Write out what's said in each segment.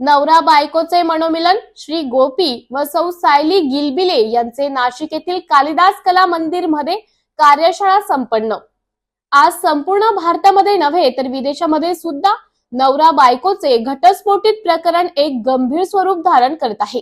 नवरा बायकोचे मनोमिलन श्री गोपी व सौ सायली गिलबिले यांचे नाशिक येथील कालिदास कला मंदिरमध्ये कार्यशाळा संपन्न. आज संपूर्ण भारतामध्ये नव्हे तर विदेशामध्ये सुद्धा नवरा बायकोचे घटस्फोटित प्रकरण एक गंभीर स्वरूप धारण करत आहे.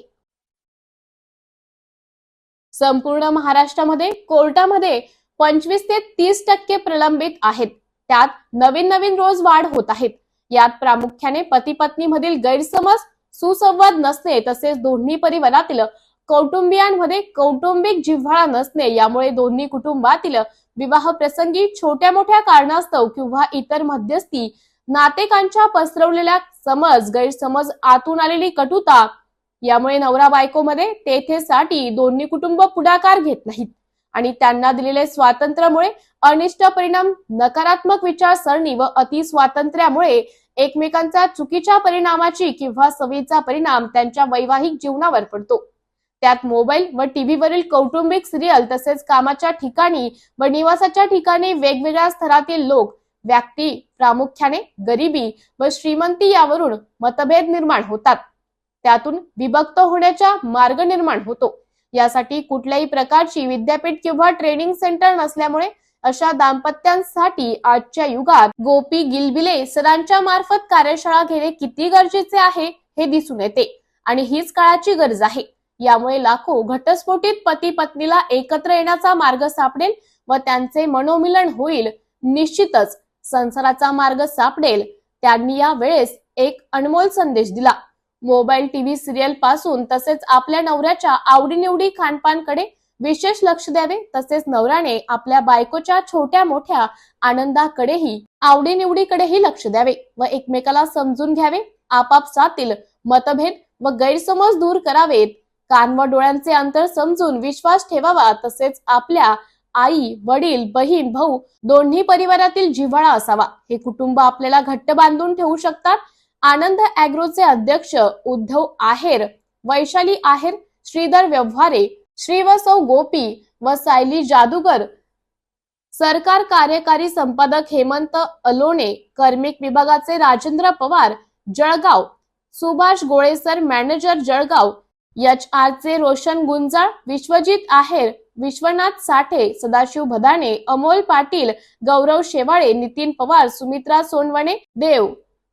संपूर्ण महाराष्ट्रामध्ये कोर्टामध्ये पंचवीस ते तीस टक्के प्रलंबित आहेत. त्यात नवीन नवीन रोज वाढ होत आहेत. यात प्रामुख्याने पती पत्नी मधील गैरसमज सुसंवाद नसणे तसेच दोन्ही परिवारातील कौटुंबियांमध्ये कौटुंबिक जिव्हाळा नसणे यामुळे दोन्ही कुटुंबातील विवाह प्रसंगी छोट्या मोठ्या कारणास्तव किंवा इतर मध्यस्थी नातेकांच्या पसरवलेल्या समज गैरसमज आतून आलेली कटुता यामुळे नवरा बायकोमध्ये तेथेसाठी दोन्ही कुटुंब पुढाकार घेत नाहीत. आणि त्यांना दिलेले स्वातंत्र्यामुळे अनिष्ट परिणाम नकारात्मक विचारसरणी व अति स्वातंत्र्यामुळे एकमेकांचा चुकीच्या परिणामाची किंवा सवयीचा परिणाम त्यांच्या वैवाहिक जीवनावर पडतो. त्यात मोबाईल व टीव्हीवरील कौटुंबिक सिरियल तसेच कामाच्या ठिकाणी व निवासाच्या ठिकाणी वेगवेगळ्या स्तरातील लोक व्यक्ती प्रामुख्याने गरिबी व श्रीमंती यावरून मतभेद निर्माण होतात. त्यातून विभक्त होण्याचा मार्ग निर्माण होतो. यासाठी कुठल्याही प्रकारची विद्यापीठ किंवा ट्रेनिंग सेंटर नसल्यामुळे अशा दाम्पत्यांसाठी आजच्या युगात गोपी गिलबिले सरांच्या मार्फत कार्यशाळा घेणे किती गरजेचे आहे हे दिसून येते. आणि हीच काळाची गरज आहे. यामुळे लाखो घटस्फोटीत पती पत्नीला एकत्र येण्याचा मार्ग सापडेल व त्यांचे मनोमिलन होईल. निश्चितच संसाराचा मार्ग सापडेल. त्यांनी या वेळेस एक अनमोल संदेश दिला. मोबाईल टीव्ही सिरियलपासून तसेच आपल्या नवऱ्याच्या आवडीनिवडी खानपानकडे विशेष लक्ष द्यावे तसेच नवऱ्याने आपल्या बायकोच्या छोट्या मोठ्या आनंदाकडेही आवडीनिवडीकडेही लक्ष द्यावे व एकमेकाला समजून घ्यावे. आपापसातील मतभेद व गैरसमज दूर करावेत. कान व डोळ्यांचे अंतर समजून विश्वास ठेवावा तसेच आपल्या आई वडील बहीण भाऊ दोन्ही परिवारातील जिव्हाळा असावा. हे कुटुंब आपल्याला घट्ट बांधून ठेवू शकतात. आनंद अॅग्रोचे अध्यक्ष उद्धव आहेर वैशाली आहेर श्रीधर व्यवहारे श्री व सौ गोपी व सायली जादूगर सरकार कार्यकारी संपादक हेमंत अलोणे कार्मिक विभागाचे Rajendra Pawar Jalgaon Subhash Golesar manager Jalgaon H R चे रोशन गुंजाळ विश्वजित आहेर विश्वनाथ साठे सदाशिव भदाणे अमोल पाटील गौरव शेवाळे नितीन पवार सुमित्रा सोनवणे देव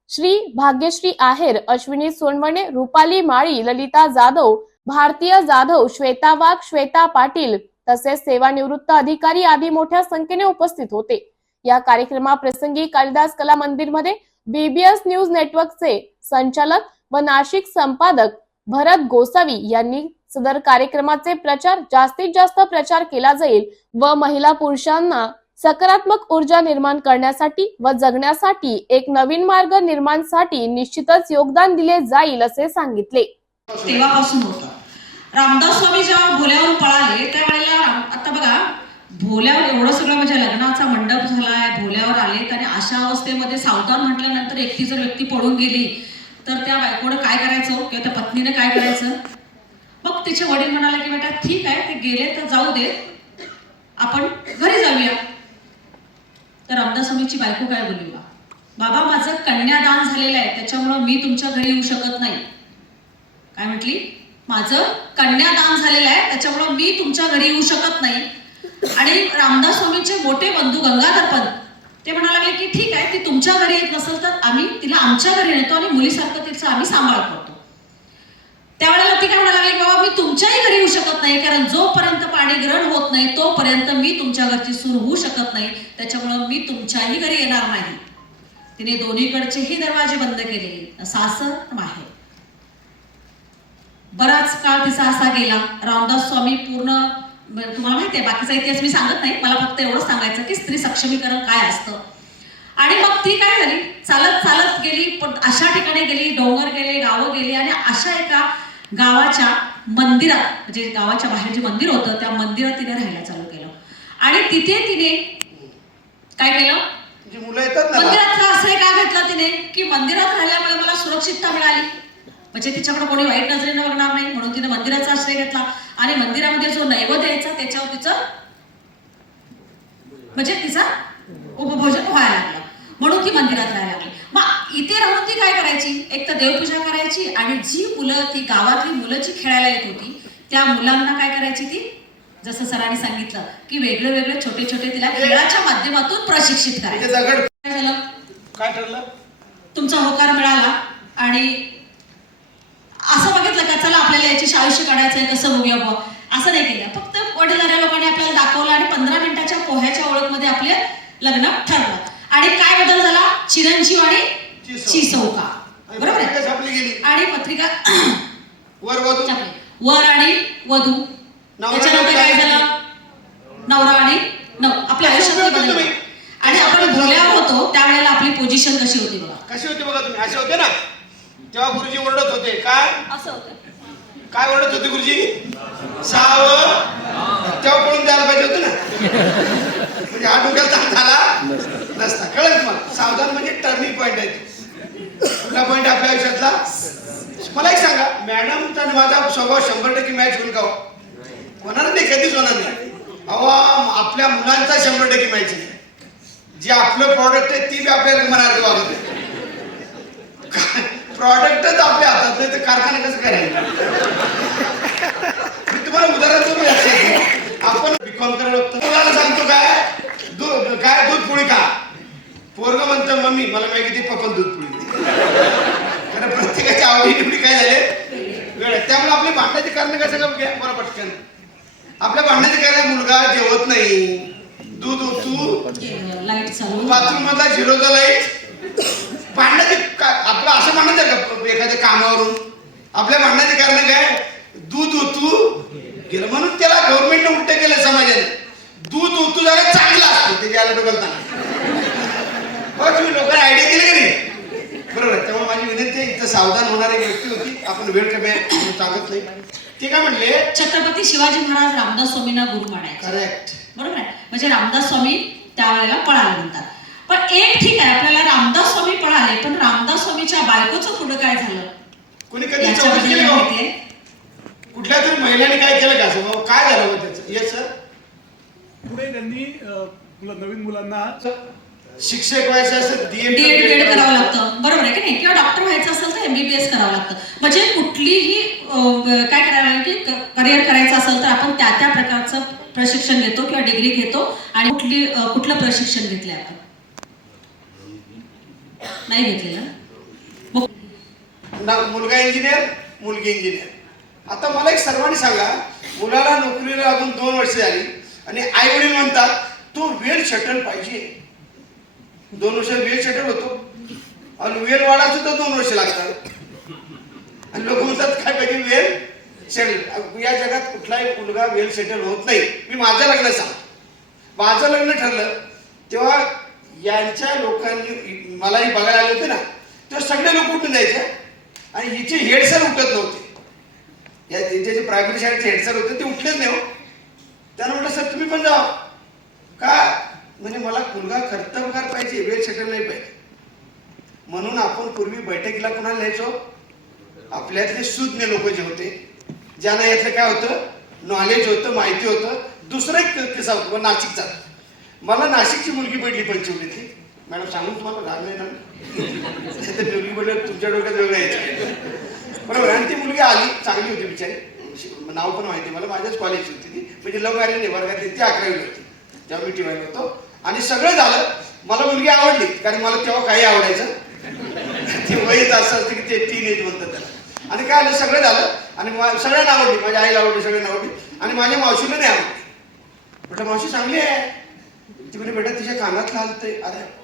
श्री भाग्यश्री आहेर अश्विनी सोनवणे रुपाली माळी ललिता जाधव भारतीय जाधव श्वेता वाघ श्वेता पाटील तसेच सेवानिवृत्त अधिकारी आदी मोठ्या संख्येने उपस्थित होते. या कार्यक्रमाप्रसंगी कालिदास कला मंदिरमध्ये बीबीएस न्यूज नेटवर्कचे संचालक व नाशिक संपादक भरत गोसावी यांनी सदर कार्यक्रमाचे प्रचार जास्तीत जास्त प्रचार केला जाईल व महिला पुरुषांना सकारात्मक ऊर्जा निर्माण करण्यासाठी व जगण्यासाठी एक नवीन मार्ग निर्माणसाठी निश्चितच योगदान दिले जाईल असे सांगितले. तेव्हापासून होतं. रामदास स्वामी जेव्हा भोल्यावरून पळाले त्यावेळेला आता बघा भोल्यावर एवढं सगळं म्हणजे लग्नाचा मंडप झालाय भोल्यावर आले आणि अशा अवस्थेमध्ये सावधान म्हटल्यानंतर एकटी जर व्यक्ती पळून गेली तर त्या बायकोनं काय करायचं? किंवा त्या पत्नीने काय करायचं? मग तिचे वडील म्हणाले की बेटा ठीक आहे ते गेले तर जाऊ दे. आपण घरी जाऊया. तर रामदास स्वामीची बायको काय बोलली बा? बाबा माझं कन्यादान झालेलं आहे त्याच्यामुळं मी तुमच्या घरी येऊ शकत नाही. काय म्हटली? माझं कन्यादान झालेलं आहे त्याच्यामुळं मी तुमच्या घरी येऊ शकत नाही. आणि रामदास स्वामींचे मोठे बंधू गंगाधर पंत ते म्हणा लागले की ठीक आहे ती तुमच्या घरी येत नसेल तर आम्ही तिला आमच्या घरी नेतो आणि मुलीसारखं तिचं आम्ही सांभाळ करतो. त्यावेळेला ती काय म्हणायला लागली की बाबा मी तुमच्याही घरी येऊ शकत नाही कारण जोपर्यंत पाणी ग्रहण होत नाही तोपर्यंत मी तुमच्या घरची सूर होऊ शकत नाही त्याच्यामुळं मी तुमच्याही घरी येणार नाही. तिने दोन्हीकडचेही दरवाजे बंद केले सासर माहेर. बराच काळ तिचा असा गेला. रामदास स्वामी पूर्ण तुम्हाला माहिती आहे बाकीचा इतिहास मी सांगत नाही. मला फक्त एवढंच सांगायचं की स्त्री सक्षमीकरण काय असतं. आणि मग ती काय झाली? चालत चालत गेली पण अशा ठिकाणी गेली डोंगर गेले गावं गेली आणि अशा एका गावाच्या मंदिरात म्हणजे गावाच्या बाहेर जे मंदिर होतं त्या मंदिरात तिने राहायला चालू केलं. आणि तिथे तिने काय केलं? मुलं येतात मंदिरात असं का घेतलं तिने की मंदिरात राहिल्यामुळे मला सुरक्षितता मिळाली. म्हणजे तिच्याकडे कोणी वाईट नजरेनं बघणार नाही म्हणून तिने मंदिराचा आश्रय घेतला. आणि मंदिरामध्ये जो नैवेद्य यायचा त्याच्यावर तिचं म्हणजे तिचा उपभोजन व्हायला लागलं. म्हणून ती मंदिरात राहायला लागली. मग इथे राहून ती काय करायची? एक तर देवपूजा करायची आणि जी मुलं ती गावातली मुलं जी खेळायला येत होती त्या मुलांना काय करायची ती? जसं सरांनी सांगितलं की वेगळे वेगळे छोटे छोटे तिला खेळाच्या माध्यमातून प्रशिक्षित करायचं. काय झालं? काय ठरलं? तुमचा होकार मिळाला आणि असं बघितलं का चला आपल्याला याच्याशी आयुष्य काढायचं आहे कसं बघूया बुवा. असं नाही केलं. फक्त वडीलधाऱ्या लोकांनी आपल्याला दाखवलं आणि पंधरा मिनिटाच्या पोह्याच्या ओळखमध्ये आपले लग्न ठरलं. आणि काय बदल झाला? चिरंजीव आणि चिसौ. चिसौका. बरोबर आहे? आणि पत्रिका वर. वर आणि वधू. त्याच्यानंतर काय नवरी. झालं? नवरा आणि नव आपल्या आयुष्यात बदल. आणि आपण भोल्यावर होतो त्यावेळेला आपली पोझिशन कशी होती बघा. कशी होती बघा तुम्ही? असे होते ना? तेव्हा गुरुजी ओरडत होते. काय? काय ओरडत होते गुरुजी? साव. तेव्हा पळून द्यायला पाहिजे होतं ना. म्हणजे हा डोक्याला ताण झाला? नसता. कळत मला सावधान म्हणजे टर्निंग पॉईंट आहे. कुठला पॉईंट आपल्या आयुष्यातला? मला एक सांगा. मॅडमचा आणि माझा स्वभाव शंभर टक्के मॅच होईल का हो? होणार नाही कधीच होणार नाही. अहो आपल्या मुलांचा शंभर टक्के मॅच आहे. जे आपलं प्रॉडक्ट आहे ती बी आपल्याला मनात वागत आहे प्रॉडक्टच आपल्या हातात नाही तर कारखाना कसं करायचं? मी तुम्हाला उदाहरण याचं. आपण बीकॉम करायला मुलाला सांगतो काय? दूध काय दूध पोळी का पोरग म्हणतं मम्मी मला मॅगी दे पप्पा दूध पोळी. दे." कारण प्रत्येकाची आवडी निवडी काय झाले? वेळ. त्यामुळे आपली भांडण्याची कारण काय सगळं घ्या बरं पटकन. आपल्या भांडण्याची कारण मुलगा जेवत नाही. दूध ओतू. बाथरूम मधला झिरोचा लाइट. भांडण्याचे का- आपलं असं म्हणत आहे का एखाद्या कामावरून? आपल्या भांडण्याचे कारण काय? दूध ओतू. गेलं म्हणून त्याला गव्हर्नमेंटने उलट केलं समाजाने. दूध ओतू जरा चांगला असतो ते ज्याला डोकलताना बघा तुम्ही लोकांना आयडिया दिली का नाही? बरोबर आहे. त्यामुळे माझी विनंती आहे इथं सावधान होणारी व्यक्ती होती. आपण वेळ कमी सांगत नाही. ते काय म्हणले? छत्रपती शिवाजी महाराज रामदास स्वामींना गुरु मानायचे. करेक्ट बरोबर आहे? म्हणजे रामदास स्वामी त्यावेळेला पळाले म्हणतात. पण एक ठीक आहे आपल्याला रामदास स्वामी पळाले पण रामदास स्वामीच्या बायकोचं पुढं काय झालं? कोणी कधी चौकशी केली काय का हो? माहितीये कुठल्या तरी महिलांनी काय केलं का? असं बाबा काय झालं हो त्याचं? येस सर पुढे त्यांनी अ, मुलं- नवीन मुलांना शिक्षक व्हायचं असेल डीएड बीएड करावं लागतं. बरोबर आहे की नाही? किंवा डॉक्टर व्हायचं असेल तर एमबीबीएस करावं लागतं. म्हणजे कुठलीही अं, काय करायला लागेल की करिअर करायचं असेल तर आपण त्या त्या प्रकारचं प्रशिक्षण घेतो किंवा डिग्री घेतो आणि कुठली अं, कुठलं प्रशिक्षण घेतलंय आपण. नाही ना? मुलगा इंजिनियर मुलगी इंजिनियर आता मला एक सर्वांनी सांगा मुलाला नोकरीला लागून दोन वर्ष झाली आणि आई वडील म्हणतात तो वेल शटल पाहिजे. दोन वर्ष वेल शटल होतो. आणि वेल वाढा सुद्धा दोन वर्ष लागतात. आणि लोक म्हणतात काय पाहिजे वेळ सेटल या जगात कुठलाही मुलगा वेल सेटल होत नाही. मी माझं लग्न सांग माझं लग्न ठरलं तेव्हा यांच्या लोकांनी मलाही बघायला आले होते ना तेव्हा सगळे लोक उठून जायचे. आणि हिचे हेडसर उठत नव्हते. या त्यांचे जे प्रायमरी शाळेचे हेडसर होते ते उठलेच नाही हो. त्यानं म्हटलं सर तुम्ही पण जा का? म्हणजे मला मुलगा कर्तबगार पाहिजे वेळ सेटल नाही पाहिजे. म्हणून आपण पूर्वी बैठकीला कुणाला न्यायचो? आपल्यातले सुज्ञ लोक जे होते ज्यांना यातलं काय होतं नॉलेज होतं माहिती होतं दुसरं एक किस्सा नाशिकचा. मला नाशिकची मुलगी पडली पंचवलीतली मॅडम सांगून तुम्हाला राग नाही ना? तर मुलगी पडलं तुमच्या डोक्यात वेगळं यायचं. बरोबर आणि ती मुलगी आली चांगली होती बिचारी. म्हणजे नाव पण माहिती मला माझ्याच कॉलेजची होती ती. म्हणजे लव्ह मॅरेज नाही वर्गात ती अकरावी होती. तेव्हा मी टीवायला होतो. आणि सगळं झालं मला मुलगी आवडली कारण मला तेव्हा काही आवडायचं. ते वयच असं असतं की ते टीन एज म्हणतात त्याला. आणि काय आलं सगळं झालं. आणि मा- सगळ्यांना आवडली माझ्या आईला आवडली सगळ्यांना आवडली. आणि माझ्या मावशीला नाही आवडली. म्हटलं मावशी चांगली आहे. ती म्हणे बेटा तिच्या कानात घालते अरे.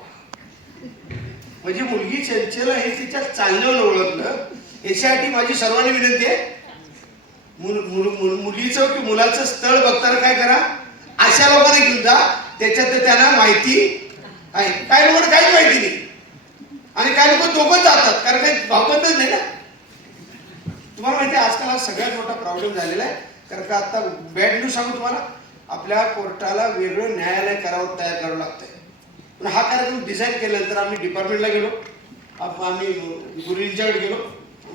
म्हणजे मुलगी चंचल आहे तिच्या चालण्यावर ओळखलं. याच्यासाठी माझी सर्वांनी विनंती आहे. मुल- मुल- मुल- मुलीचं की मुलाचं स्थळ बघताना काय करा. अशा लोकांना घेऊन जा. त्याच्यात तर त्यांना माहिती आहे. काय लोकांना काहीच माहिती नाही. आणि काय लोक दोघं जातात. कारण काही भावबंदच नाही ना. तुम्हाला माहिती आहे आजकाल हा सगळ्यात मोठा प्रॉब्लेम झालेला आहे. कारण का आता बॅड न्यूज सांगू तुम्हाला? आपल्या कोर्टाला वेगळं न्यायालय करावं तयार करावं लागतंय. पण हा कार्यक्रम डिसाईड केल्यानंतर आम्ही डिपार्टमेंटला गेलो. आम्ही गुरुजींच्याकडे गेलो.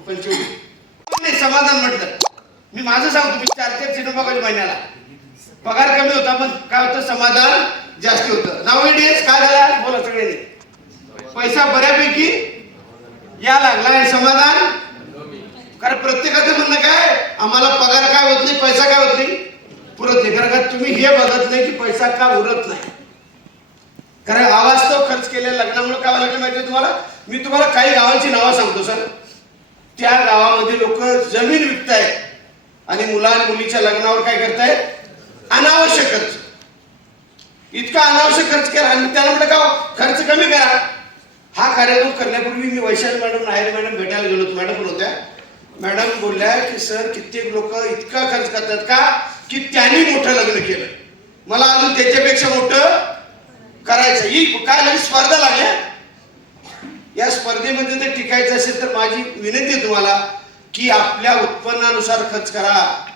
पंचवटी. नाही समाधान म्हटलं. मी माझं सांगतो मी चार चार सिनेमा महिन्याला. पगार कमी होता पण काय होतं समाधान जास्ती होतं. नाव एडीएस काय झाला? बोला सगळ्यांनी. पैसा बऱ्यापैकी या लागला आहे समाधान. कारण प्रत्येकाचं म्हणणं काय आम्हाला पगार काय होत नाही पैसा काय होत नाही. पुरत नाही कारण का तुम्ही हे बघत नाही की पैसा का उरत नाही? कारण अवास्तव खर्च केलेल्या लग्नामुळे काय लागलं माहिती तुम्हाला? मी तुम्हाला काही गावांची नावं सांगतो सर. त्या गावामध्ये लोक जमीन विकतायत आणि मुला आणि मुलीच्या लग्नावर काय करतायत? अनावश्यक खर्च. इतका अनावश्यक खर्च केला आणि त्याला म्हटलं का खर्च कमी करा. हा कार्यक्रम करण्यापूर्वी मी वैशाली मॅडम नायर मॅडम भेटायला गेलो होतो. मॅडम होत्या. मॅडम बोलल्या की सर कित्येक लोक इतका खर्च करतात का की त्यांनी मोठं लग्न केलं? मला अजून त्याच्यापेक्षा मोठं करायचं ही काय स्पर्धा लागल्या या स्पर्धेमध्ये जर टिकायचं असेल तर माझी विनंती आहे तुम्हाला की आपल्या उत्पन्नानुसार खर्च करा.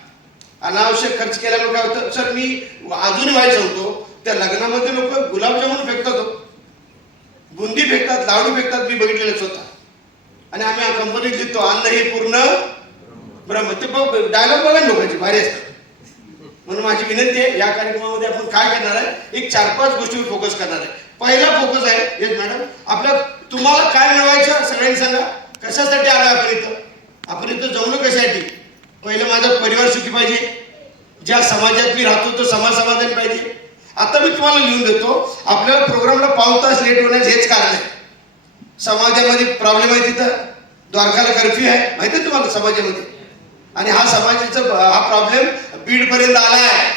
अनावश्यक खर्च केल्यामुळे काय होतं? सर मी अजून व्हायचं होतो त्या लग्नामध्ये लोक गुलाबजामुन फेकतात हो. बुंदी फेकतात लाडू फेकतात मी बघितलेलं स्वतः. आणि आम्ही कंपनीत लिहितो अन्न हे पूर्ण ब्रह्म. ते बघ डायलॉग बघा ना लोकांची भारी असतात. म्हणून माझी विनंती आहे या कार्यक्रमामध्ये आपण काय करणार आहे? एक चार पाच गोष्टीवर फोकस करणार आहे. पहिला फोकस आहे येस मॅडम आपल्या तुम्हाला काय मिळवायचं सगळ्यांनी सांगा. कशासाठी आलो आपण इथं? आपण इथं जाऊन कशासाठी? पहिलं माझा परिवार सुखी पाहिजे. ज्या समाजात मी राहतो तो समाज समाधानी पाहिजे. आता मी तुम्हाला लिहून देतो आपल्याला प्रोग्रामला पाऊन तास लेट होण्याचं हेच कारण आहे. समाजामध्ये प्रॉब्लेम आहे तिथं. द्वारकाला कर्फ्यू आहे. माहिती आहे तुम्हाला समाजामध्ये? आणि हा समाजाचा हा प्रॉब्लेम बीडपर्यंत आला आहे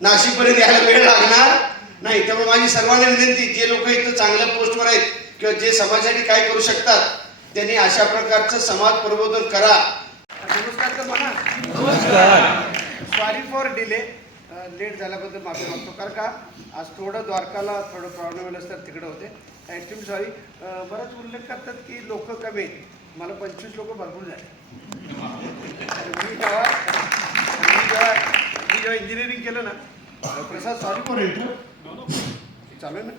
नाशिकपर्यंत यायला वेळ लागणार नाही. त्यामुळे माझी सर्वांना विनंती जे लोक इथं चांगल्या पोस्टवर आहेत किंवा जे समाजासाठी काय करू शकतात त्यांनी अशा प्रकारचं समाज प्रबोधन करा. तर सॉरी फॉर डिले लेट झाल्याबद्दल माफी मागतो. कारण का आज थोडं द्वारकाला थोडं प्रॉब्लेम आलं असतात तिकडे होते. ॲक्च्युली सॉरी बरंच उल्लेख करतात की लोक कमी आहेत. मला पंचवीस लोक भरपूर झाले. मी जेव्हा मी जेव्हा मी जेव्हा इंजिनिअरिंग केलं ना प्रसाद सॉरी कोण इंटर चालेल ना?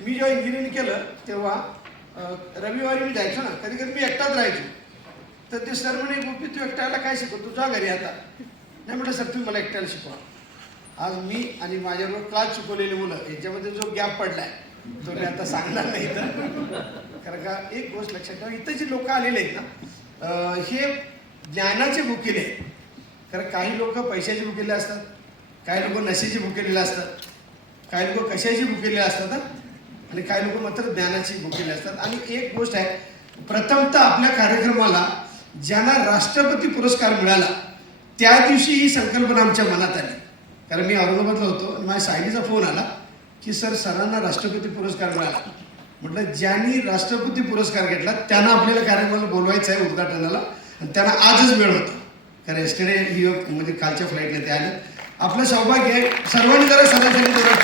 मी जेव्हा इंजिनिअरिंग केलं तेव्हा रविवारी मी जायचो ना. कधी कधी मी एकटाच राहायचो. तर ते सर म्हणे गोपी तू एकट्याला काय शिकव जा घरी आता. नाही म्हटलं सर तुम्ही मला एकट्याला शिकवा. आज मी आणि माझ्याबरोबर क्लास शिकवलेली मुलं याच्यामध्ये जो गॅप पडलाय तो मी आता सांगणार नाही तर कारण का एक गोष्ट लक्षात ठेवा इथं जे लोक आलेले आहेत ना हे ज्ञानाचे भुकेले आहेत. कारण काही लोक पैशाचे भुकेले असतात काही लोक नशेचे भुकेलेले असतात काही लोक कशाची भुकेलेले असतात आणि काही लोक मात्र ज्ञानाची भुकेले असतात. आणि एक गोष्ट आहे प्रथमतः आपल्या कार्यक्रमाला ज्यांना राष्ट्रपती पुरस्कार मिळाला त्या दिवशी ही संकल्पना आमच्या मनात आली. कारण मी औरंगाबादला होतो आणि माझ्या सायलीचा फोन आला की सर सरांना राष्ट्रपती पुरस्कार मिळाला. म्हटलं ज्यांनी राष्ट्रपती पुरस्कार घेतला त्यांना आपल्याला कार्यक्रमाला बोलवायचं आहे उद्घाटनाला आणि त्यांना आजच वेळ होता. कारण एस्टरडे ही म्हणजे कालच्या फ्लाईटने ते आले. आपलं सौभाग्य आहे सर्वांनी जरा सरांसाठी थोडं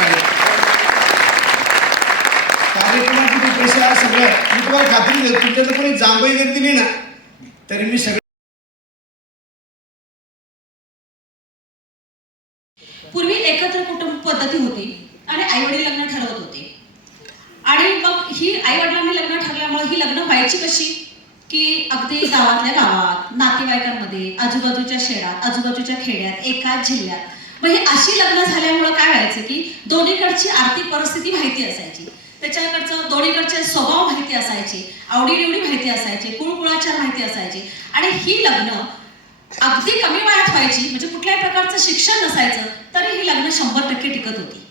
कार्यक्रमाची पैसे सगळं मी तुम्हाला खात्री देतो तुमच्या जर कोणी जांभई जर दिली ना तरी मी सगळं पद्धती होती आणि आई वडील लग्न ठरवत होते. आणि मग ही आई वडिलांनी लग्न ठरल्यामुळे ही लग्न व्हायची कशी? की अगदी गावातल्या गावात नातेवाईकांमध्ये आजूबाजूच्या शहरात आजूबाजूच्या खेड्यात एकाच जिल्ह्यात. मग हे अशी लग्न झाल्यामुळं काय व्हायचं की दोन्हीकडची आर्थिक परिस्थिती माहिती असायची. त्याच्याकडचं दोन्हीकडचे स्वभाव माहिती असायचे. आवडीनिवडी माहिती असायची. कुळकुळाचार माहिती असायची. आणि ही लग्न अगदी कमी वयात व्हायची म्हणजे कुठल्याही प्रकारचं शिक्षण नसायचं तरी ही लग्न शंभर टक्के टिकत होती.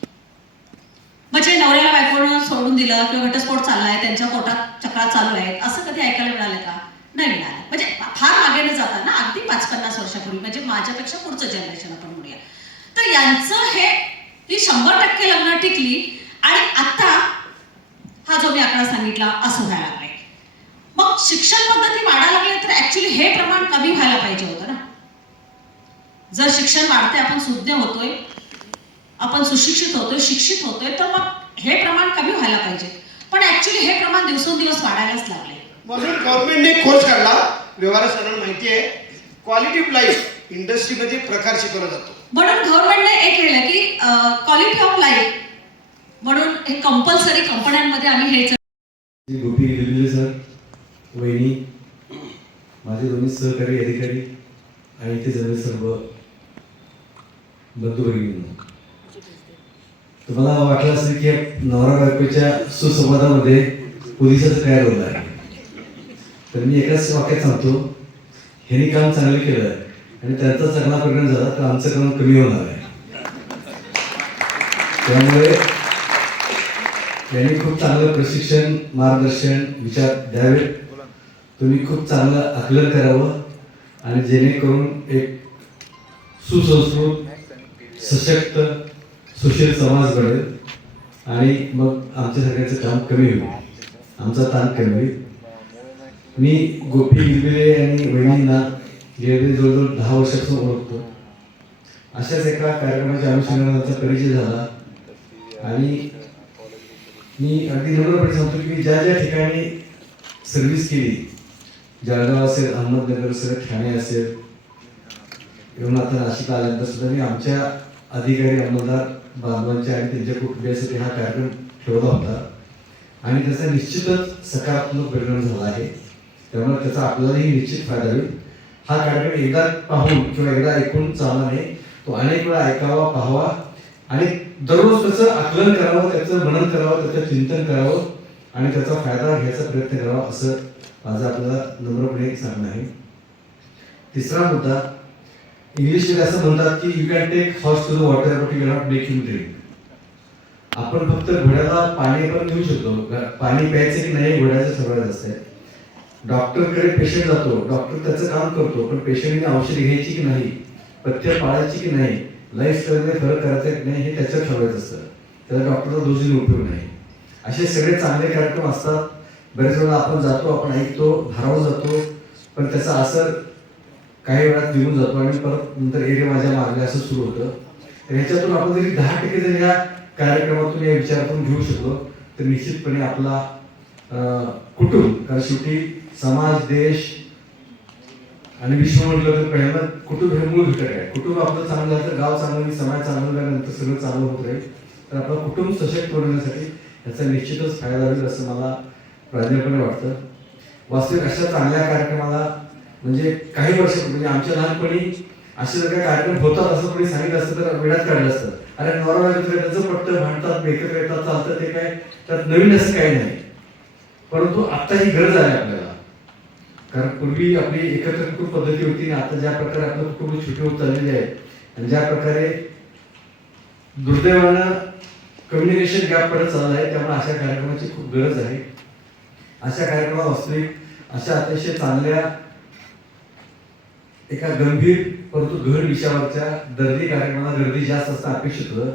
म्हणजे नवऱ्याला बायकोनं सोडून दिलं किंवा घटस्फोट चाललाय त्यांच्या पोटात चक्रा चालू आहेत असं कधी ऐकायला मिळालं का? नाही मिळालं. म्हणजे फार मागे न जाता ना अगदी पाच पन्नास वर्षापूर्वी म्हणजे माझ्यापेक्षा पुढचं जनरेशन आपण म्हणूया तर यांचं हे ही शंभर टक्के लग्न टिकली आणि आता हा जो मी आकडा सांगितला असं व्हायला लागला मग शिक्षण पद्धती वाढायला लागले तर ऍक्च्युली हे प्रमाण कमी व्हायला पाहिजे होतं ना. जर शिक्षण वाढते आपण सुज्ञ होतोय आपण सुशिक्षित होतोय शिक्षित होतोय तर मग हे प्रमाण कमी व्हायला पाहिजे. पण ऍक्च्युली हे प्रमाण दिवसेंदिवस वाढायलाच लागले म्हणून गव्हर्नमेंटने कोर्स काढला. व्यवहार सरांना माहिती आहे. क्वालिटी ऑफ लाईफ इंडस्ट्रीमध्ये प्रकार शिकवला जातो. म्हणून गव्हर्नमेंटने एक केलं की क्वालिटी ऑफ लाईफ म्हणून हे कंपल्सरी कंपन्यांमध्ये आम्ही हे गोपी सर वहिनी माझे दोन्ही सहकारी अधिकारी आणि इथे जवळ सर्व बंधू भगिनी तुम्हाला वाटलं असेल की नवरा बायकोच्या सुसंवादामध्ये पोलिसाचं काय रोल आहे? तर मी एकाच वाक्यात सांगतो ह्यांनी काम चांगलं केलं आणि त्यांचा चांगला परिणाम झाला तर आमचं काम कमी होणार आहे. त्यामुळे त्यांनी खूप चांगलं प्रशिक्षण मार्गदर्शन विचार द्यावे तुम्ही खूप चांगलं आकलन करावं आणि जेणेकरून एक सुसंस्कृत सशक्त सुशील समाज घडेल आणि मग आमच्या सगळ्यांचं काम कमी होईल. आमचा ताण कमी होईल. मी गोपी गिरबिले आणि वहिनींना गेले जवळजवळ दहा वर्षापासून ओळखतो. अशाच एका कार्यक्रमाच्या अनुषंगाने त्यांचा परिचय झाला. आणि मी अगदी नम्रपणे सांगतो की मी ज्या ज्या ठिकाणी सर्व्हिस केली जळगाव असेल अहमदनगर असेल ठाणे असेल येऊन आता नाशिक आल्यानंतर सुद्धा मी आमच्या अधिकारी अंमलदार बांधवांच्या आणि त्यांच्या कुटुंबियासाठी हा कार्यक्रम ठेवला होता. आणि त्याचा निश्चितच सकारात्मक परिणाम झाला आहे. त्यामुळे त्याचा आपल्यालाही निश्चित फायदा होईल. हा कार्यक्रम एकदा पाहून किंवा एकदा ऐकून चालणार नाही तो अनेक वेळा ऐकावा पाहावा आणि दररोज त्याचं आकलन करावं त्याचं मनन करावं त्याचं चिंतन करावं. आणि त्याचा फायदा घ्यायचा प्रयत्न करावा असं माझं आपल्याला नम्रपणे सांगणं आहे. तिसरा मुद्दा इंग्लिशमध्ये असं म्हणतात की you can take horse to the water but you not make him drink आपण फक्त घोड्याला पाणी पण देऊ शकतो. पाणी प्यायचं की नाही घोड्याचं सगळं असतं डॉक्टरकडे पेशंट जातो डॉक्टर त्याचं काम करतो पण पेशंटने औषध घ्यायची की नाही पथ्य पाळायची की नाही लाईफ स्टाईलने फरक करायचा की नाही हे त्याच्यात ठरवायचं असतं त्याला डॉक्टरचा दोषी उपयोग नाही. असे सगळे चांगले कार्यक्रम असतात. बरेच वेळा आपण जातो आपण ऐकतो भारावून जातो. पण त्याचा असर काही वेळात निघून जातो आणि परत नंतर एरे माझ्या मागले असं सुरू होतं. तर ह्याच्यातून आपण जरी दहा टक्के जरी या कार्यक्रमातून या विचारातून घेऊ शकलो तर निश्चितपणे आपला कुटुंब कारण शेवटी समाज देश आणि विश्व म्हटलं तर पहिल्यांदा कुटुंब हे मूळ घटक आहे. कुटुंब आपलं चांगलं तर गाव चांगलं समाज चांगलं झाल्यानंतर सगळं चांगलं होत राहील. तर आपलं कुटुंब सशक्त बनवण्यासाठी त्याचा निश्चितच फायदा होईल असं मला प्राधान्यपणे वाटतं. वास्तविक अशा चांगल्या कार्यक्रमाला म्हणजे काही वर्ष म्हणजे आमच्या लहानपणी असे जर काही कार्यक्रम होतात असं कोणी सांगितलं असतं तर वेळात काढलं असतं. अरे नवरा बायको त्याचं पटतं भांडतात एकत्र येतात चालतं ते काय? त्यात नवीन असं काही नाही. परंतु आत्ता ही गरज आहे आपल्याला. कारण पूर्वी आपली एकत्र कुटुंब पद्धती होती आणि आता ज्या प्रकारे आपलं कुटुंब छोटे होत चाललेले आहे आणि ज्या प्रकारे दुर्दैवानं कम्युनिकेशन गॅप पडत चालला आहे त्यामुळे अशा कार्यक्रमाची खूप गरज आहे. अशा कार्यक्रमात वास्तविक अशा अतिशय चांगल्या एका गंभीर परंतु घर विषयावरच्या दर्दी कार्यक्रमाला गर्दी जास्त असणं अपेक्षित होतं.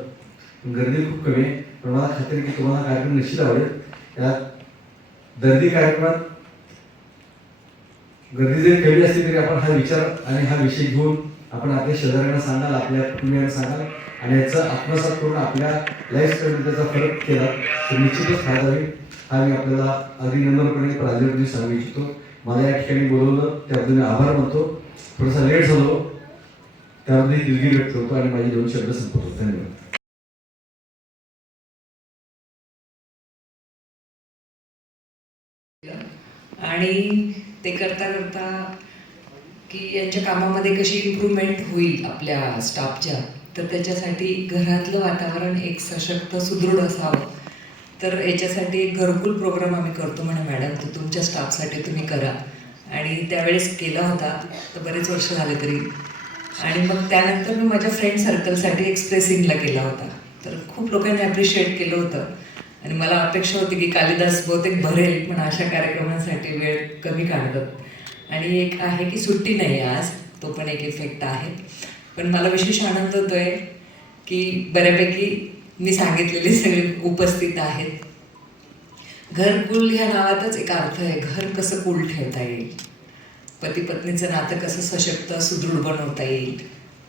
गर्दी खूप कमी आहे. पण मला खात्री की तुम्हाला कार्यक्रम निश्चित आवडेल. या दर्दी कार्यक्रमात गर्दी जरी कमी असली तरी आपण हा विचार आणि हा विषय घेऊन आपण आपल्या शेजाऱ्यांना सांगाल आपल्या कुटुंबियांना सांगाल आणि याचा आत्मसात करून आपल्या लाईफस्टाईलमध्ये त्याचा फरक केला तर निश्चितच फायदा होईल. हा मी आपल्याला अगदी नम्रपणे प्राधान्यपणे सांगू इच्छितो. मला या ठिकाणी बोलवलं त्याबद्दल मी आभार मानतो. थोडासा लेट झालो. त्याबद्दल दिलगिरी व्यक्त होतो आणि माझे दोन शब्द संपवतो. धन्यवाद. आणि ते करता करता की यांच्या कामामध्ये कशी इम्प्रूव्हमेंट होईल आपल्या स्टाफच्या तर त्याच्यासाठी घरातलं वातावरण एक सशक्त सुदृढ असावं. तर याच्यासाठी एक घरकुल प्रोग्राम आम्ही करतो म्हणे मॅडम तो तुमच्या स्टाफसाठी तुम्ही करा. आणि त्यावेळेस केला होता तर बरेच वर्ष झाले तरी. आणि मग त्यानंतर मी माझ्या फ्रेंड सर्कलसाठी एक्सप्रेसिंगला केला होता. तर खूप लोकांनी ॲप्रिशिएट केलं होतं. आणि मला अपेक्षा होती की कालिदास बहुतेक भरेल पण अशा कार्यक्रमांसाठी वेळ कमी काढतात. आणि एक आहे की सुट्टी नाही आहे आज तो पण एक इफेक्ट आहे. पण मला विशेष आनंद होतो आहे की बऱ्यापैकी मी सांगितलेले सगळे उपस्थित आहेत. घरकुल ह्या नावातच एक अर्थ आहे घर कसं कुल ठेवता येईल? पती पत्नीचं नातं कसं सशक्त सुदृढ बनवता येईल?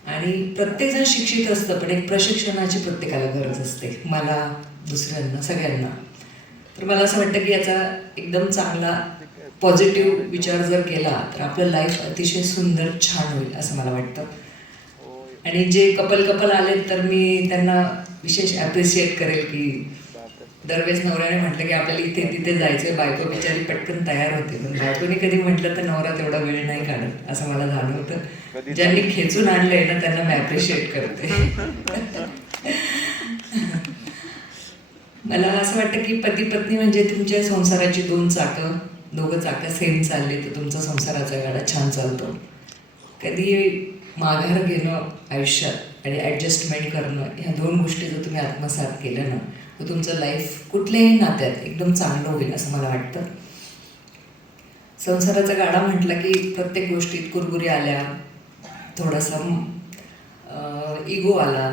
आणि प्रत्येकजण शिक्षित असतं पण एक प्रशिक्षणाची प्रत्येकाला गरज असते मला दुसऱ्यांना सगळ्यांना. तर मला असं वाटतं की याचा एकदम चांगला पॉझिटिव्ह विचार जर केला तर आपलं लाईफ अतिशय सुंदर छान होईल असं मला वाटतं. आणि जे कपल कपल आले तर मी त्यांना विशेष ॲप्रिशिएट करेल की दरवेळेस नवऱ्याने म्हटलं की आपल्याला इथे तिथे जायचंय बायको बिचारी पटकन तयार होते. पण बायकोने कधी म्हटलं तर नवरा तेवढा वेळ नाही काढत असं मला जाणवतं ज्यांनी खेचून आणलंय ना त्यांना मी ॲप्रिशिएट करते. मला असं वाटतं की पती पत्नी म्हणजे तुमच्या संसाराची दोन चाकं दोघं चाकं सेम चालले तर तुमचा संसाराचा गाडा छान चालतो. कधी माघार घेणं आयुष्यात आणि ॲडजस्टमेंट करणं ह्या दोन गोष्टी जर तुम्ही आत्मसात केल्या ना तर तुमचं लाईफ कुठल्याही नात्यात एकदम चांगलं होईल असं मला वाटतं. संसाराचा गाडा म्हटला की प्रत्येक गोष्टीत कुरबुरी आल्या थोडासा इगो आला.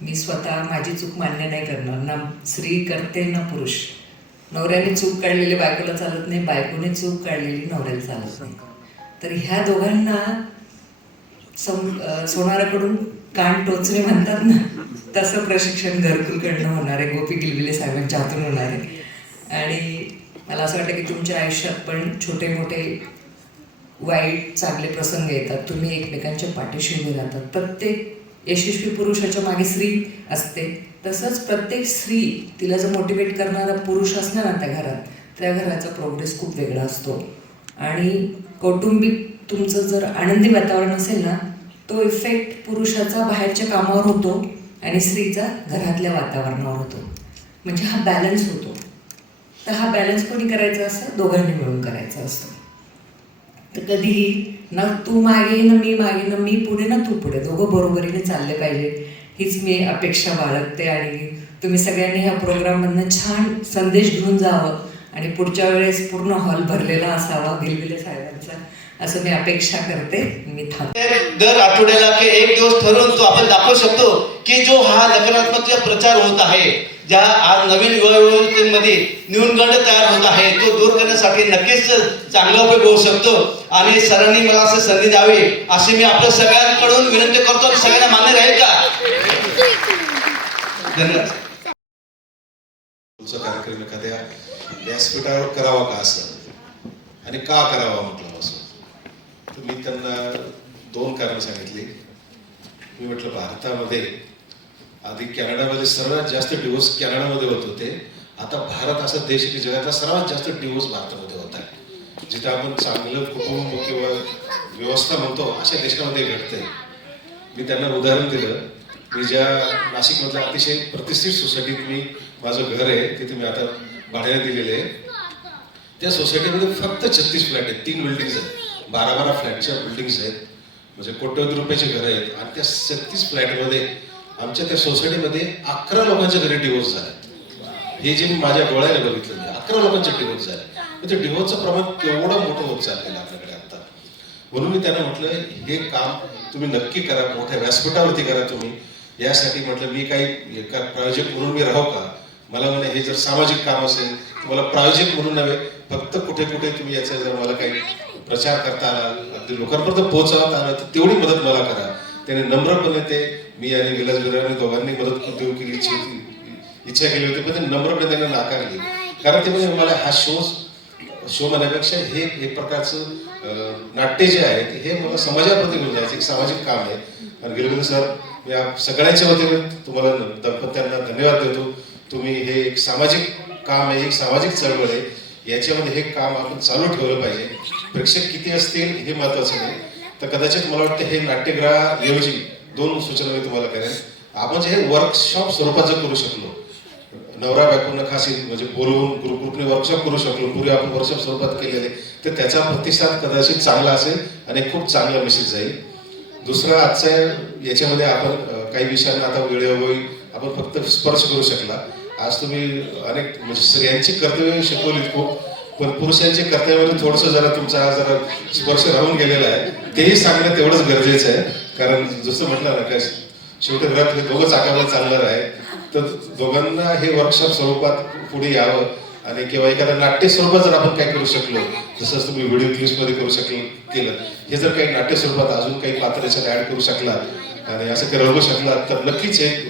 मी स्वतः माझी चूक मान्य नाही करणार. ना स्त्री करते ना पुरुष. नवऱ्याने चूक काढलेली बायकोला चालत नाही बायकोने चूक काढलेली नवऱ्याला चालत नाही. तर ह्या दोघांना सम सोनाराकडून कान टोचणे म्हणतात ना तसं प्रशिक्षण घरकुलकडनं होणार आहे गोपी गिलबिले साहेबांच्या हातून होणार आहे. आणि मला असं वाटतं की तुमच्या आयुष्यात पण छोटे मोठे वाईट चांगले प्रसंग येतात. तुम्ही एकमेकांच्या पाठीशी उभे राहतात. प्रत्येक यशस्वी पुरुषाच्या मागे स्त्री असते. तसंच प्रत्येक स्त्री तिला जर मोटिवेट करणारा पुरुष असला ना त्या घरात त्या घराचा प्रोग्रेस खूप वेगळा असतो. आणि कौटुंबिक तुमचं जर आनंदी वातावरण असेल ना तो इफेक्ट पुरुषाचा बाहेरच्या कामावर होतो आणि स्त्रीचा घरातल्या वातावरणावर होतो. म्हणजे हा बॅलन्स होतो. तर हा बॅलन्स कोणी करायचा असतं दोघांनी मिळून करायचा असतो. तर कधीही ना तू मागे ना मी मागे ना मी पुढे ना तू पुढे. दोघं बरोबरीने चालले पाहिजे. हीच मी अपेक्षा बाळगते आणि तुम्ही सगळ्यांनी ह्या प्रोग्राममधनं छान संदेश घेऊन जावं. आणि पुढच्या वेळेस पूर्ण हॉल भरलेला असावा गिलबिले साहेबांचा. असं मी अपेक्षा करते. मी थांबते दर आठवड्याला की एक दिवस ठरवून तो आपण दाखवू शकतो की जो हा नकारात्मक प्रचार होत आहे ज्या आज नवीन युवामध्ये न्यूनगंड तयार होत आहे तो दूर करण्यासाठी नक्कीच चांगला उपयोग होऊ शकतो. आणि सरांनी मला असं संधी द्यावी अशी मी आपल्या सगळ्यांकडून विनंती करतो. आणि सगळ्यांना मान्य राहील का? धन्यवाद. तुमचा कार्यक्रम एखाद्या व्यासपीठावर करावा का असं? आणि का करावा म्हटलं असं? तर मी त्यांना दोन कारण सांगितली. मी म्हटलं भारतामध्ये आधी कॅनडामध्ये सर्वात जास्त डिवोर्स कॅनडामध्ये होत होते. आता भारत असा देश आहे की जगातला सर्वात जास्त डिवोर्स भारतामध्ये होत आहे. जिथे आपण चांगलं कुटुंब किंवा व्यवस्था म्हणतो अशा देशामध्ये घडतंय. मी त्यांना उदाहरण दिलं. मी ज्या नाशिकमधल्या अतिशय प्रतिष्ठित सोसायटीत मी माझं घर आहे तिथे मी आता भाड्याने दिलेले आहे. त्या सोसायटीमध्ये फक्त छत्तीस फ्लॅट आहेत तीन बिल्डिंग्स आहेत. बारा बारा फ्लॅटच्या बिल्डिंग्स आहेत. म्हणजे कोट्यवधी रुपयाचे घर आहेत. आणि त्या छत्तीस फ्लॅटमध्ये आमच्या त्या सोसायटीमध्ये अकरा लोकांच्या घरी डिवोर्स झाले. हे जे मी माझ्या डोळ्याने बघितलं अकरा लोकांचे डिवोर्स झाले. म्हणजे डिवोर्सचं प्रमाण केवढं मोठं होत चाललेलं आपल्याकडे आता. म्हणून मी त्यांना म्हटलं हे काम तुम्ही नक्की करा मोठ्या व्यासपीठावरती करा तुम्ही. यासाठी म्हटलं मी काही एका प्रायोजक म्हणून मी राहू का? मला म्हणे हे जर सामाजिक काम असेल तुम्हाला मला प्रायोजक म्हणून नव्हे फक्त कुठे कुठे तुम्ही याचा जर मला काही प्रचार करता आला अगदी लोकांपर्यंत पोहोचवता आला तर तेवढी मदत मला करा. त्याने नम्रपणे ते मी आणि विलास बिराने दोघांनी मदत देऊ केली इच्छा इच्छा केली होती पण ते नम्रपणे त्यांनी नाकारली कारण ते म्हणजे मला हा शो शो म्हणण्यापेक्षा हे एक प्रकारचं नाट्य जे आहे ते हे मला समाजाप्रती घेऊन जायचं एक सामाजिक काम आहे. आणि गिरगिल सर या सगळ्यांच्या वतीने तुम्हाला दंपत्यांना धन्यवाद देतो. तुम्ही हे एक सामाजिक काम आहे एक सामाजिक चळवळ आहे. याच्यामध्ये हे काम आपण चालू ठेवलं पाहिजे. प्रेक्षक किती असतील हे महत्वाचं नाही. तर कदाचित मला वाटतं हे नाट्यगृहाऐवजी दोन सूचना मी तुम्हाला करेन. आपण जे हे वर्कशॉप स्वरूपात जर करू शकलो नवरा बायकोंना खास म्हणजे बोलवून ग्रुपने वर्कशॉप करू शकलो पूर्वी आपण वर्कशॉप स्वरूपात केलेले तर त्याचा प्रतिसाद कदाचित चांगला असेल आणि खूप चांगला मेसेज जाईल. दुसरा आजच्या याच्यामध्ये आपण काही विषयांना आता वेळोवेळी आपण फक्त स्पर्श करू शकला. आज तुम्ही अनेक म्हणजे स्त्रियांची कर्तव्य शिकवलीत खूप पण पुरुषांची कर्तव्यावर थोडंसं जरा तुमचा जरा स्पर्श राहून गेलेला आहे. तेही सांगणं तेवढंच गरजेचं आहे. कारण जसं म्हटलं ना काय शेवटी घरात हे दोघं चाकामध्ये चालणार आहे. तर दोघांना हे वर्कशॉप स्वरूपात पुढे यावं. आणि किंवा एखादा नाट्य स्वरूपात जर आपण काय करू शकलो जसं तुम्ही व्हिडिओ क्लिप्समध्ये करू शकले केलं. हे जर काही नाट्य स्वरूपात अजून काही पात्र ॲड ऍड करू शकलात आणि असं काही रंगू शकलात तर नक्कीच एक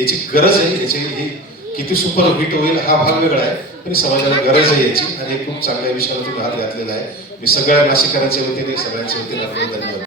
याची गरज आहे याची ही किती सुपर हिट होईल हा भाग वेगळा आहे पण समाजाला गरज आहे याची. आणि खूप चांगल्या विषयावर तुम्ही हात घातलेला आहे. मी सगळ्या नाशिकरांच्या वतीने सगळ्यांच्या वतीने आपल्याला धन्यवाद.